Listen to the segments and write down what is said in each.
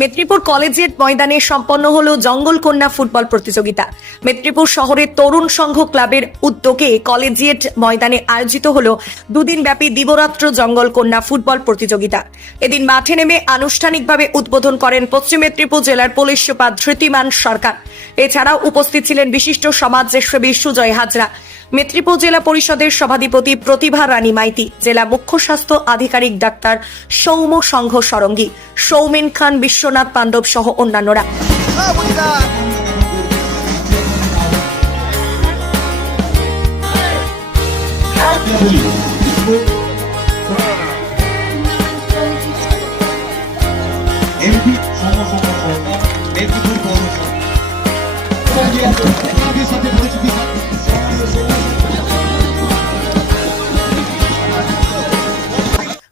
Medinipur collegiate ময়দানে সম্পন্ন হল জঙ্গল কন্যা ফুটবল প্রতিযোগিতা। মেদিনীপুর শহরের তরুণ সংঘ ক্লাবের উদ্যোগে কলেজিয়েট ময়দানে আয়োজিত হল দুদিন ব্যাপী দিবরাত্র জঙ্গল কন্যা ফুটবল প্রতিযোগিতা। এদিন মাঠে নেমে আনুষ্ঠানিকভাবে উদ্বোধন করেন পশ্চিম মেদিনীপুর জেলার পুলিশ সুপার ধৃতিমান সরকার। এছাড়াও উপস্থিত ছিলেন বিশিষ্ট সমাজ সমাজসেবী সুজয় হাজরা। মেদিনীপুর জেলা পরিষদের সভাধিপতি প্রতিভা রানী মাইতি, জেলা মুখ্য স্বাস্থ্য আধিকারিক ডাক্তার সৌম সংঘ সরঙ্গী, সৌমেন খান, বিশ্বনাথ পাণ্ডব সহ অন্যান্যরা।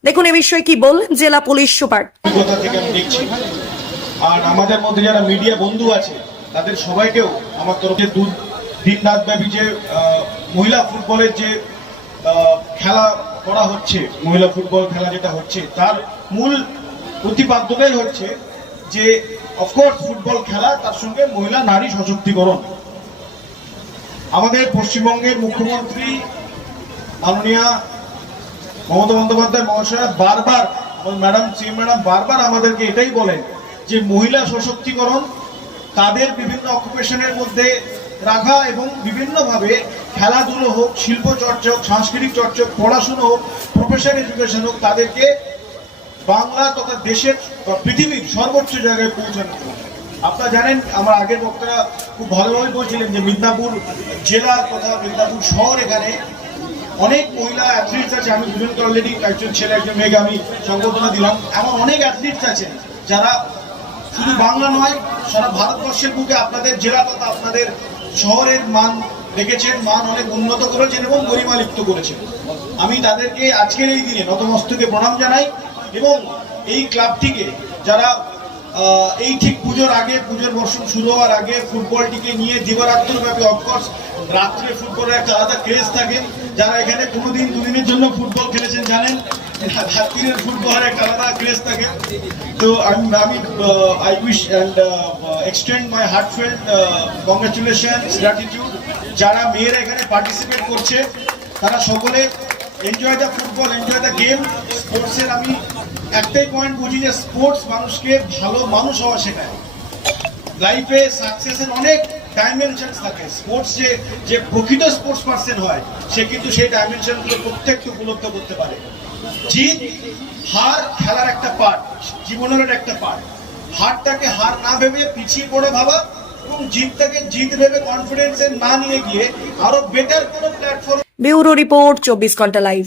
দেখুন, এ বিষয়ে কি বললেন জেলা পুলিশ সুপার? থেকে আমি দেখছি। আর আমাদের মধ্যে যারা মিডিয়া বন্ধু আছে, তাদের সবাইকেও আমার তরফে দু দিন রাত ব্যাপী যে মহিলা ফুটবলের যে খেলা করা হচ্ছে, মহিলা ফুটবল খেলা যেটা হচ্ছে, তার মূল প্রতিপাদ্যটাই হচ্ছে যে অফকোর্স ফুটবল খেলা, তার সঙ্গে মহিলা নারী সশক্তিকরণ। আমাদের পশ্চিমবঙ্গের মুখ্যমন্ত্রী মাননীয়া মমতা বন্দ্যোপাধ্যায় মহাশয়া বারবার ম্যাডাম সি ম্যাডাম বারবার আমাদেরকে এটাই বলেন যে মহিলা সশক্তিকরণ, তাদের বিভিন্ন অকুপেশনের মধ্যে রাখা এবং বিভিন্নভাবে খেলাধুলো হোক, শিল্প চর্চা হোক, সাংস্কৃতিক চর্চা হোক, পড়াশুনো হোক প্রফেশন এডুকেশন হোক, তাদেরকে বাংলা তথা দেশের পৃথিবীর সর্বোচ্চ জায়গায় পৌঁছানো আপনারা জানেন, আমার আগের বক্তারা খুব ভালোভাবে বলছিলেন যে মিদনাপুর জেলা তথা মিদনাপুর শহর এখানে অনেক মহিলা অ্যাথলিটস আছে, আমি দুজনকে অলরেডি একজন ছেলে, একজন মেয়েকে আমি সংবর্ধনা দিলাম। এমন অনেক অ্যাথলিটস আছে যারা শুধু বাংলা নয়, সারা ভারতবর্ষের বুকে আপনাদের জেলা তথা আপনাদের শহরের মান রেখেছেন মান অনেক উন্নত করেছেন এবং গরিমা লিপ্ত করেছেন। আমি তাদেরকে আজকের এই দিনে নতমস্তকে প্রণাম জানাই এবং এই ক্লাবটিকে যারা এই ঠিক পুজোর আগে, পুজোর মরশুম শুরু হওয়ার আগে ফুটবলটিকে নিয়ে দিবারাত্র ব্যাপী অফকোর্স রাত্রে ফুটবলের একটা আলাদা ক্রেজ থাকে। যারা এখানে কোনোদিন দুদিনের জন্য ফুটবল খেলেছেন জানেন রাত্রির ফুটবলের একটা আলাদা ক্রেজ থাকে। তো আমি আমি I wish and extend my heartfelt congratulation gratitude যারা মেয়েরা এখানে পার্টিসিপেট করছে, তারা সকলে enjoy the football enjoy the game স্পোর্টসের আমি একটাই পয়েন্ট বুঝি যে স্পোর্টস মানুষকে ভালো মানুষ হওয়া শেখায়। লাইফে সাকসেসের অনেক থাকে। স্পোর্টস যে যে প্রকৃত স্পোর্টস পার্সন হয়, সে কিন্তু সেই ডাইমেনশনগুলো প্রত্যেককে উপলব্ধ করতে পারে। জিত, হার খেলার একটা পার্ট জীবনের একটা পার্ট হারটাকে হার না ভেবে পিছিয়ে পড়ে ভাবা এবং জিতটাকে জিত ভেবে কনফিডেন্সে না নিয়ে গিয়ে আরও বেটার কোনো প্ল্যাটফর্ম ব্যুরো রিপোর্ট, চব্বিশ ঘণ্টা লাইভ